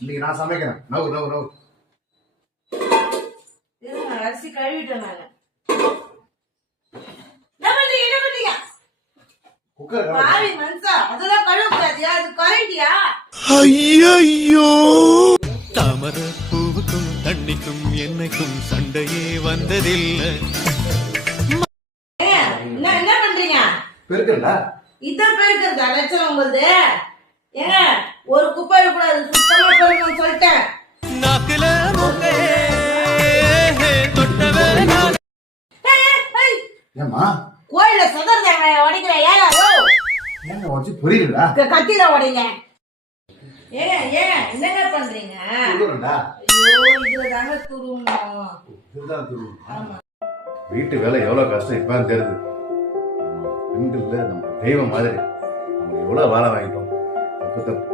இன்னைக்கு நான் சமைக்கிறேன். நவு நவு நவு. அரிசி கழுவிட்டேன் நானு. என்ன பண்றீங்க? குக்கர் பாவி மனுஷா, அதெல்லாம் கழுவ கூடாதியா? அது கரண்டியா? ஐயோ தாமர பூவுக்கும் தண்ணிக்கும் என்னைக்கும் சண்டையே வந்ததில்லை. என்ன பண்றீங்க? பெருக்கண்டா இதான் பெருக்கிறதா லட்சணம் உங்களுது? ஏங்க ஒரு குப்பை இருக்கக்கூடாது, சுத்தமா பெருக்கணும்னு சொல்லிட்டேன். நாக்குல ஏமா கோயில சதர்தாங்க உடைக்கிற ஏங்க ஏங்க உடச்சு புரியுதுடா? கத்தில உடைங்க. ஏங்க என்னங்க பண்றீங்க? சொல்லுறேன்டா. ஐயோ இதுல தாங்க துருவணும். இதுதான் துருவணும். ஆமா. வீட்டு வேலை எவ்வளவு கஷ்டம் இப்பதான் தெரியுது. பெண்கள்ல நம்ம தெய்வம் மாதிரி நம்ம எவ்வளவு வேலை வாங்கிட்டோம். தப்பு தப்பு